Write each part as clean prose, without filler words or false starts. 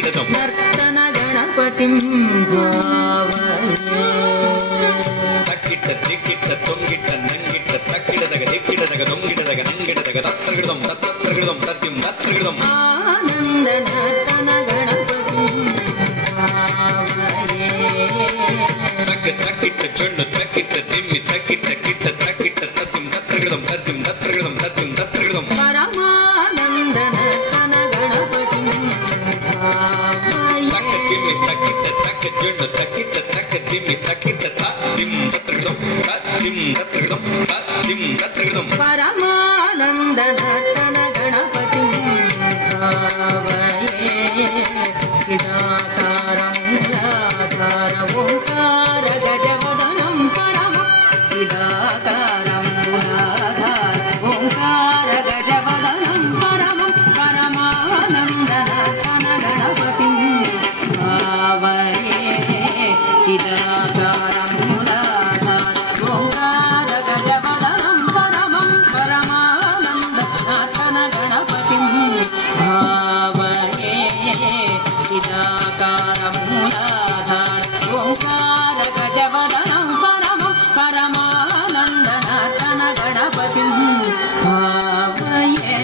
ನರ್ತನ ಗಣಪತಿಂ ಭಾವಯೇ ತಕ್ಕಿಟ್ಟ ದಿಕ್ಕಿಟ್ಟ ತೊಂಗಿಟ್ಟ ನಂಗಿಟ್ಟ ತಕ್ಕಿಡದಾಗ ದಿಕ್ಕಿಡದಾಗ ದೊಂಗಿಡದಾಗ ನಂಗಿಡದಾಗ ತತ್ತಗಿಡದಂ ತತ್ತಗಿಡದಂ ತತ್ತಿಂ ತತ್ತಗಿಡದಂ ಆನಂದ ನರ್ತನ ಗಣಪತಿಂ ಭಾವಯೇ ತಕ್ಕಿಟ್ಟ ಚೊಣ್ಣು ತಕ್ಕಿಟ್ಟ ತಿಮ್ಮಿ ತಕ್ಕಿಟ್ಟ ಕಿಟ್ಟ ತಕ್ಕಿಟ್ಟ ತತ್ತಿಂ ತತ್ತಗಿಡದಂ ತತ್ತಿಂ ತತ್ತಗಿಡದಂ ತತ್ತಿಂ ತತ್ತಗಿಡದಂ ಪರಮಾನಂದ ನರ್ತನ ಗಣಪತಿಂ ಭಾವಯೇ ತಕ್ಕ ತಿಮ್ಮಿ ತಕ್ಕಿಟ್ಟ ತಕ್ಕ ಚೊಣ್ಣು ತಕ್ಕಿಟ್ಟ ತಕ್ಕ ತಿಮ್ಮಿ ತಕ್ಕಿಟ್ಟ ತತ್ತಿಂ ತತ್ತಗಿಡದಂ ತತ್ತಿಂ ತತ್ತಗಿಡದಂ ತತ್ತಿಂ ತತ್ತಗಿಡದಂ ಪರಮಾನಂದ ನರ್ತನ ಗಣಪತಿಂ ಭಾವಯೇ ಚಿದಾಕಾರಂ ಮೂಲಾಧಾರ ಓಂಕಾರ ಗಜವದನಂ ಪರಮ ಚಿದಾಕಾರಂ ಮೂಲಾಧಾರ ಓಂಕಾರ ಗಜವದನಂ ಪರಮ ಪರಮಾನಂದ ನರ್ತನ ಗಣಪತಿಂ ಭಾವಯೇ ಚಿದಾಕಾರಂ ಮೂಲಾಧಾರ ಓಂಕಾರ ಗಜವದನಂ ಪರಮಂ ಪರಮಾನಂದ ನರ್ತನ ಗಣಪತಿಂ ಭಾವಯೇ ಚಿದಾಕಾರಂ ಮೂಲಾಧಾರ ಓಂಕಾರ ಗಜವದನಂ ಪರಮಂ ಪರಮಾನಂದ ನರ್ತನ ಗಣಪತಿಂ ಭಾವಯೇ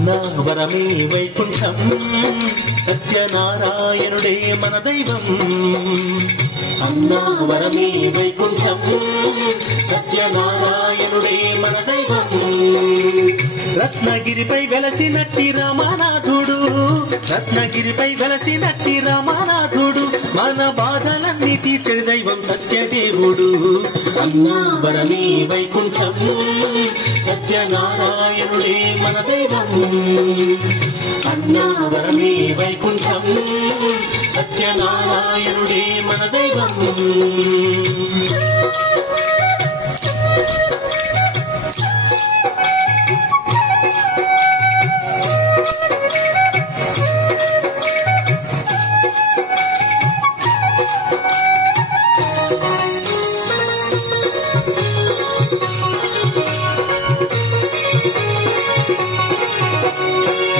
అన్నావరమే వైకుంఠం సత్యనారాయణుడే మన దైవం. అన్నావరమే వైకుంఠం సత్యనారాయణుడే మన దైవం. రత్నగిరిపై వెలసినట్టి రామనాథుడు, రత్నగిరిపై వెలసినట్టి రామనాథుడు, మన బాధలన్నీ తీర్చే దైవం సత్యదేవుడు. అన్నావరమే వైకుంఠం సత్యనారాయణుడే మన దైవం. అన్నావరమే వైకుంఠం సత్యనారాయణుడే మన దైవం.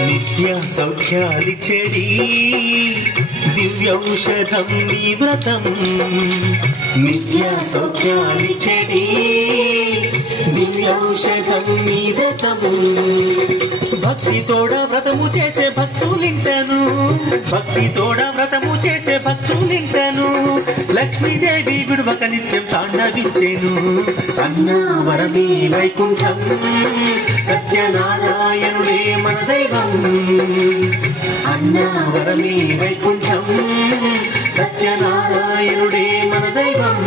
నిత్య సౌఖ్యాలిచ్చేది దివ్యౌషధం నీ వ్రతం. నిత్య సౌఖ్యాలిచ్చేది దివ్యౌషధం నీ వ్రతం. భక్తితోడ వ్రతము చేసే భక్తులింటను, భక్తితోడ వ్రతము చేసే భక్తులింటను. లక్ష్మీదేవి విడువక నిత్యం తాండవించెను. అన్నావరమే వైకుంఠం సత్యనారాయణుడే మన దైవం. అన్నావరమే వైకుంఠం సత్యనారాయణుడే మన దైవం.